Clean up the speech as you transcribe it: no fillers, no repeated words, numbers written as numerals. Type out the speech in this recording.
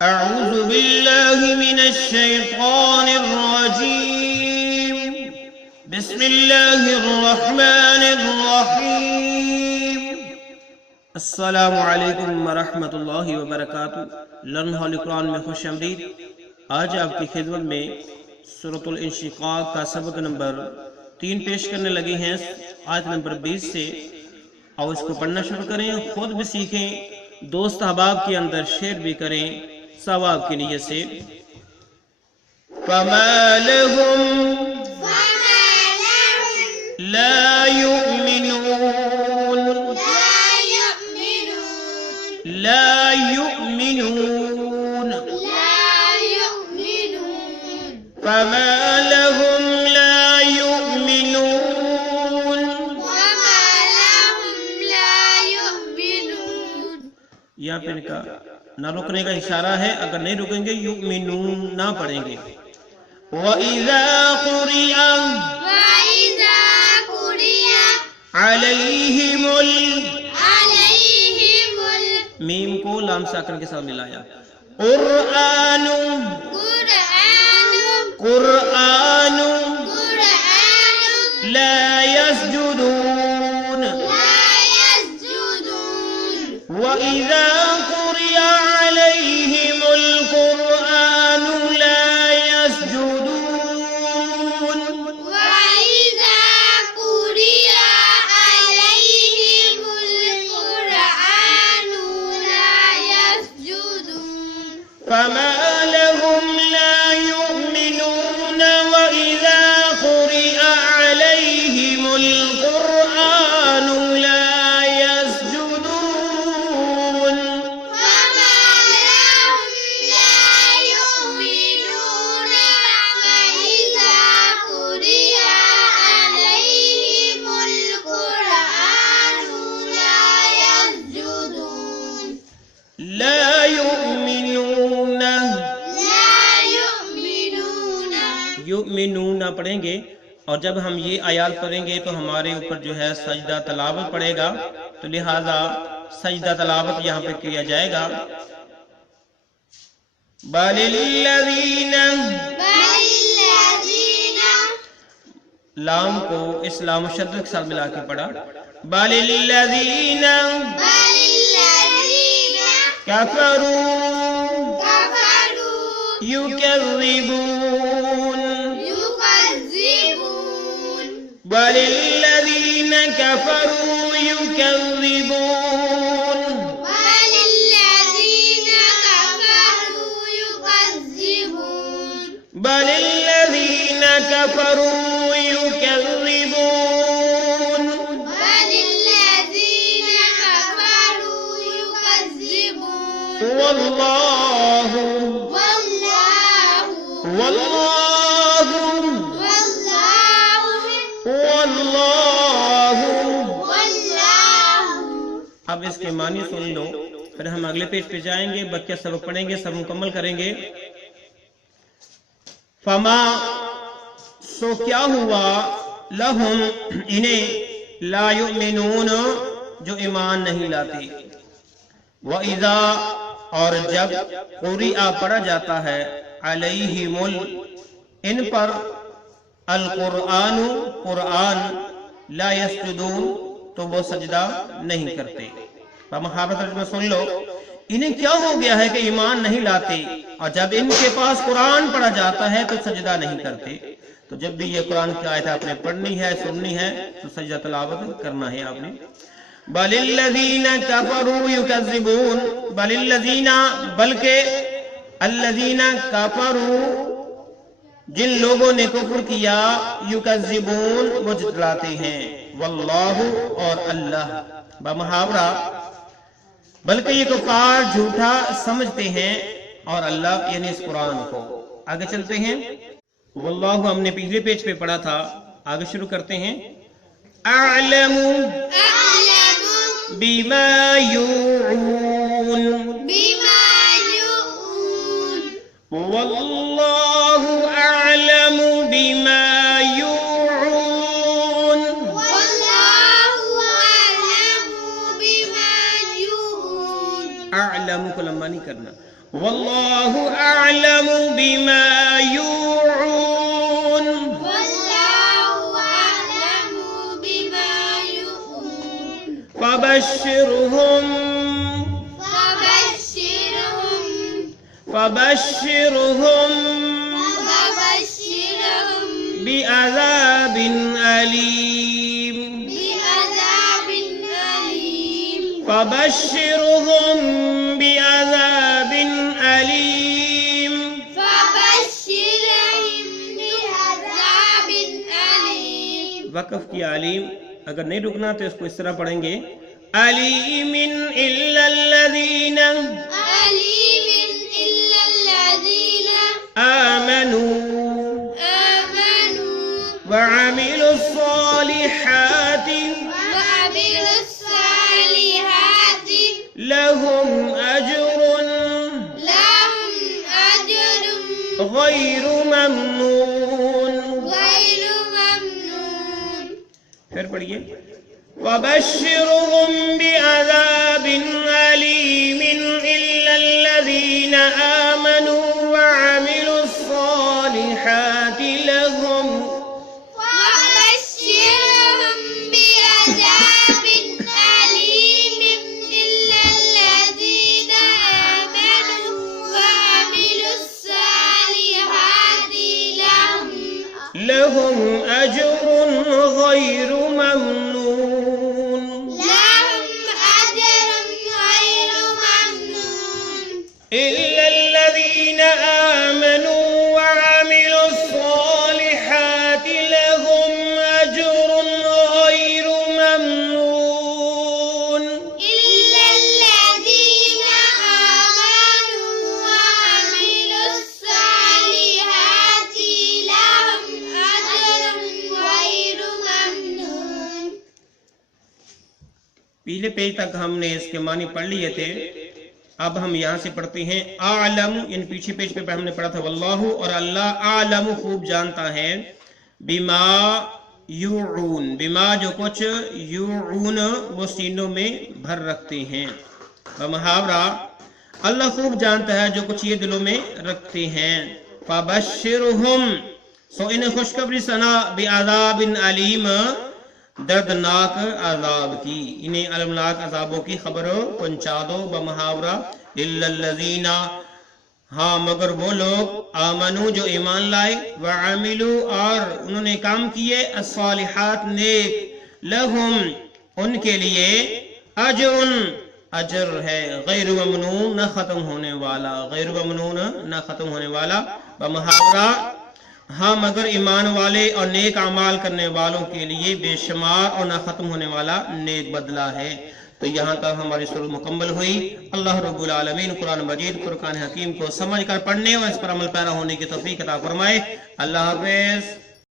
अऊज़ु बिल्लाहि मिनश्शैतानिर्रजीम। बिस्मिल्लाहिर्रहमानिर्रहीम। अस्सलामु अलैकुम वरहमतुल्लाहि वबरकातुहू। लर्न होली कुरान में खुशामदीद। आज आपकी खिदमत में सूरतुल इंशिकाक का सबक नंबर 3 पेश करने लगे हैं, आयत नंबर 20 से। और इसको पढ़ना शुरू करें, खुद भी सीखें, दोस्त अहबाब के अंदर शेयर भी करें सवाब की नीयत से। फमा लहुम ला युमिनून फमा लहुम ला युमिनून। यहाँ पे इनका ना रुकने का इशारा है, अगर नहीं रुकेंगे युमिनून ना पढ़ेंगे। वइज़ा कुरिया अलैहिमुल, मीम को लाम साकिन के साथ मिलाया। कुरआनु ला यस्जुदून। वइज़ा कुरिया अलैहिमुल कुरआनु ला यस्जुदून। फमा लहुम ला युमिनून वइज़ा कुरिया अलैहिमुल कुरआनु ला यस्जुदून। ला युमिनून ना पढ़ेंगे। और जब हम ये आयात पढ़ेंगे तो हमारे ऊपर जो है सजदा तलावत पड़ेगा, तो लिहाजा सजदा तलावत यहाँ पे किया जाएगा। बलिल्लज़ीना, लाम को इस लाम शब्द के साथ मिला के पढ़ा। बलिल्लज़ीना कफरू युकज़्ज़िबून। बलिल्लज़ीना कफरू युकज़्ज़िबून। बलिल्लज़ीना कफरू युकज़्ज़िबून। वल्लाहु अब इसके मानी सुन लो, फिर हम अगले पेज पे जाएंगे, बच्चे सबक पढ़ेंगे, सब मुकम्मल करेंगे। फमा, सो क्या हुआ, लहुम इन्हें, ला युमिनून जो ईमान नहीं लाते। वइज़ा और जब कुरिया पढ़ा जाता है अलैहिमुल इन पर अल कुरआनु कुरआन ला यस्जुदून तो वो सजदा नहीं करते। महावरत में सुन लो, इन्हें क्या हो गया है कि ईमान नहीं लाते और जब इनके पास कुरान पढ़ा जाता है तो सजदा नहीं करते। तो जब भी ये कुरान की आयत आपने पढ़नी है, सुननी है, तो सजदा तिलावत करना है आपने। बलिल्लज़ीना कफरू युकज़्ज़िबून। बलिल्लज़ीना बल्कि, अल्लज़ीना कफरू जिन लोगों ने कुफ्र किया, युकज़्ज़िबून वो झुठलाते हैं, वल्लाहु और अल्लाह बमुहावरा, बल्कि ये कुफार झूठा समझते हैं और अल्लाह यानी इस कुरान को। आगे चलते हैं। वल्लाहु हमने पिछले पेज पे पढ़ा था, आगे शुरू करते हैं। अअलमु बिमा यूऊन वल्लाहु अअलमु बिमा यूऊन। अअलमु को लंबा नहीं करना। वल्लाहु अअलमु बिमा यूऊन फबश्शिरहुम बिअज़ाबिन अलीम फबश्शिरहुम बिअज़ाबिन अलीम। वक़फ़ की आलिम, अगर नहीं रुकना तो इसको इस तरह पढ़ेंगे, अलीमिन इल्लल्लज़ीना आमनू वअमिलुस्सालिहाति लहुम अज्रुन गैरु ममनून। फिर पढ़िए, वबश्शिरहुम बिअज़ाबिन अलीमिन इल्लल्लज़ीना आमनू वअमिलुस्सालिहाति लहुम लहुम अज्रुन गैरु ममनून। इल्लल्लज़ीना आमनू वअमिलुस्सालिहाति लहुम अज्रुन गैरु ममनून। पहले पेज तक हमने इसके मानी पढ़ लिए थे। अब हम यहाँ से पढ़ते हैं आलम, इन पीछे पेज पे हमने पढ़ा था वल्लाहु, और अल्लाह आलम खूब जानता है, बिमा यूऊन, बिमा जो कुछ, यूऊन वो सीनों में भर रखते हैं। मुहावरा, अल्लाह खूब जानता है जो कुछ ये दिलों में रखते हैं। फबश्शिरहुम, सो इन्हें खुशखबरी सना बिअज़ाबिन अलीम, दर्दनाक अजाब की, इन्हें अलमनाक अजाबों की खबर पहुंचा दो। बमुहावरा, इल्लल्लज़ीना, हाँ मगर वो लोग, आमनू जो ईमान लाए, व अमिलू और उन्होंने काम किए, अस्सालिहात नेक, लहुम उनके लिए, अजरुन अजर है, गैरु ममनून न खत्म होने वाला, गैरु ममनून न खत्म होने वाला। बमुहावरा, हाँ मगर ईमान वाले और नेक अमाल करने वालों के लिए बेशुमार और न खत्म होने वाला नेक बदला है। तो यहाँ तक हमारी सूरत मुकम्मल हुई। अल्लाह रब्बुल आलमीन कुरान मजीद फुरकान हकीम को समझ कर पढ़ने और इस पर अमल पैरा होने की तौफीक अता फरमाए। अल्लाह हाफ़िज़।